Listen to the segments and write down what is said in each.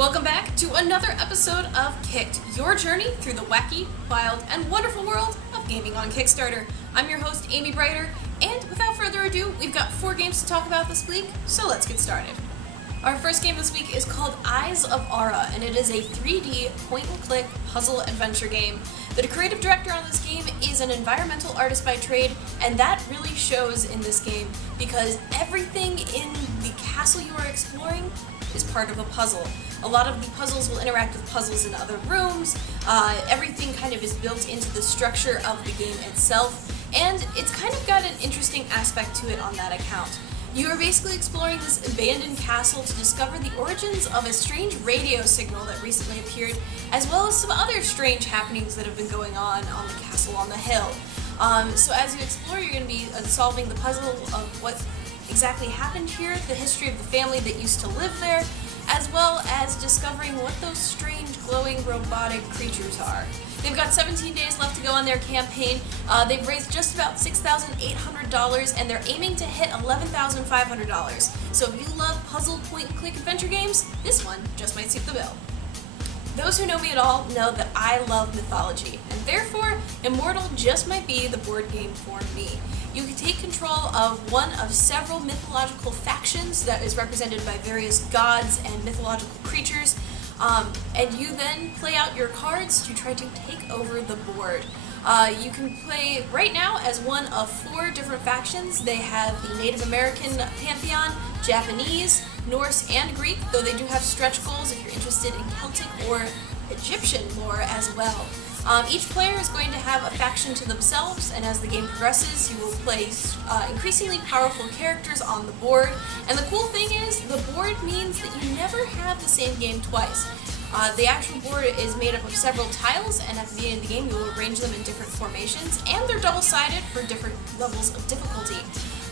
Welcome back to another episode of Kicked, your journey through the wacky, wild, and wonderful world of gaming on Kickstarter. I'm your host, Amy Brighter, and without further ado, we've got 4 games to talk about this week, so let's get started. Our first game this week is called Eyes of Ara, and it is a 3D point-and-click puzzle adventure game. The creative director on this game is an environmental artist by trade, and that really shows in this game because everything in the castle you are exploring is part of a puzzle. A lot of the puzzles will interact with puzzles in other rooms. Everything kind of is built into the structure of the game itself, and it's kind of got an interesting aspect to it on that account. You are basically exploring this abandoned castle to discover the origins of a strange radio signal that recently appeared, as well as some other strange happenings that have been going on the castle on the hill. So as you explore, you're going to be solving the puzzle of what exactly happened here, the history of the family that used to live there, as well as discovering what those strange glowing robotic creatures are. They've got 17 days left to go on their campaign. They've raised just about $6,800 and they're aiming to hit $11,500. So if you love puzzle point-and-click adventure games, this one just might suit the bill. Those who know me at all know that I love mythology, and therefore Immortal just might be the board game for me. You can take control of one of several mythological factions that is represented by various gods and mythological creatures, and you then play out your cards to try to take over the board. You can play right now as one of 4 different factions. They have the Native American pantheon, Japanese, Norse, and Greek, though they do have stretch goals if you're interested in Celtic or Egyptian lore as well. Each player is going to have a faction to themselves, and as the game progresses, you will place increasingly powerful characters on the board. And the cool thing is, the board means that you never have the same game twice. The actual board is made up of several tiles, and at the beginning of the game, you will arrange them in different formations, and they're double-sided for different levels of difficulty.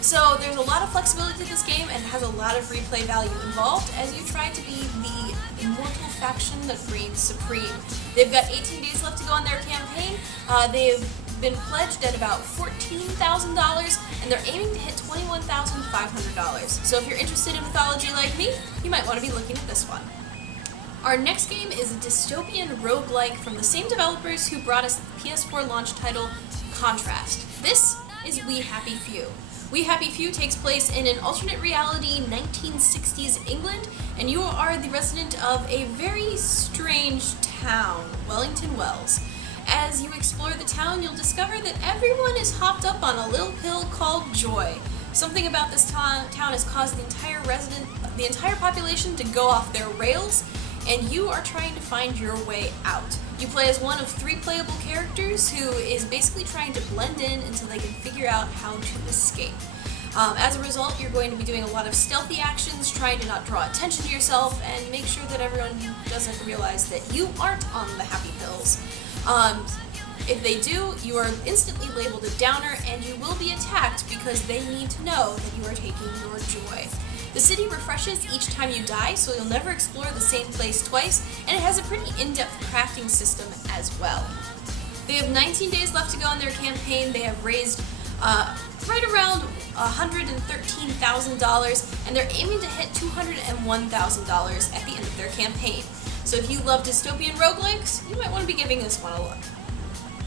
So there's a lot of flexibility to this game, and has a lot of replay value involved as you try to be the Immortal faction that reigns supreme. They've got 18 days left to go on their campaign. They've been pledged at about $14,000, and they're aiming to hit $21,500. So if you're interested in mythology like me, you might want to be looking at this one. Our next game is a dystopian roguelike from the same developers who brought us the PS4 launch title, Contrast. This is We Happy Few. We Happy Few takes place in an alternate reality 1960s England, and you are the resident of a very strange town, Wellington Wells. As you explore the town, you'll discover that everyone is hopped up on a little pill called joy. Something about this town has caused the entire population to go off their rails, and you are trying to find your way out. You play as one of 3 playable characters who is basically trying to blend in until they can figure out how to escape. As a result, you're going to be doing a lot of stealthy actions, trying to not draw attention to yourself, and make sure that everyone doesn't realize that you aren't on the happy pills. If they do, you are instantly labeled a downer, and you will be attacked because they need to know that you are taking your joy. The city refreshes each time you die, so you'll never explore the same place twice, and it has a pretty in-depth crafting system as well. They have 19 days left to go on their campaign. They have raised right around $113,000, and they're aiming to hit $201,000 at the end of their campaign. So if you love dystopian roguelikes, you might want to be giving this one a look.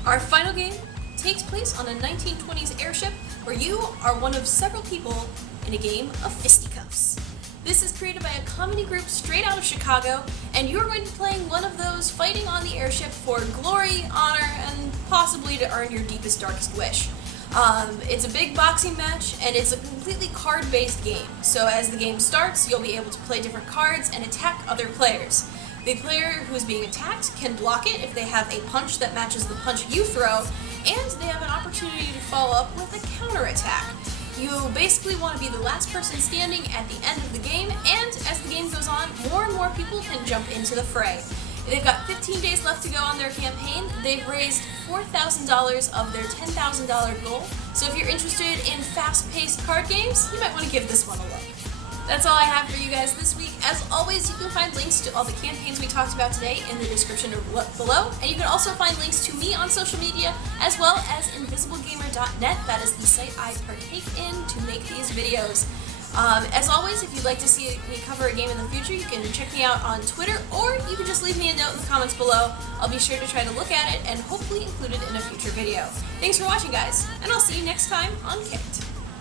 Our final game takes place on a 1920s airship where you are one of several people in a game of Fisticuffs. This is created by a comedy group straight out of Chicago, and you're going to be playing one of those fighting on the airship for glory, honor, and possibly to earn your deepest, darkest wish. It's a big boxing match, and it's a completely card-based game. So as the game starts, you'll be able to play different cards and attack other players. The player who is being attacked can block it if they have a punch that matches the punch you throw, and they have an opportunity to follow up with a counterattack. You basically want to be the last person standing at the end of the game, and as the game goes on, more and more people can jump into the fray. They've got 15 days left to go on their campaign. They've raised $4,000 of their $10,000 goal, so if you're interested in fast-paced card games, you might want to give this one a look. That's all I have for you guys this week. As always, you can find links to all the campaigns we talked about today in the description below, and you can also find links to me on social media, as well as invisiblegamer.net. That is the site I partake in to make these videos. As always, if you'd like to see me cover a game in the future, you can check me out on Twitter, or you can just leave me a note in the comments below. I'll be sure to try to look at it and hopefully include it in a future video. Thanks for watching, guys, and I'll see you next time on Kicked.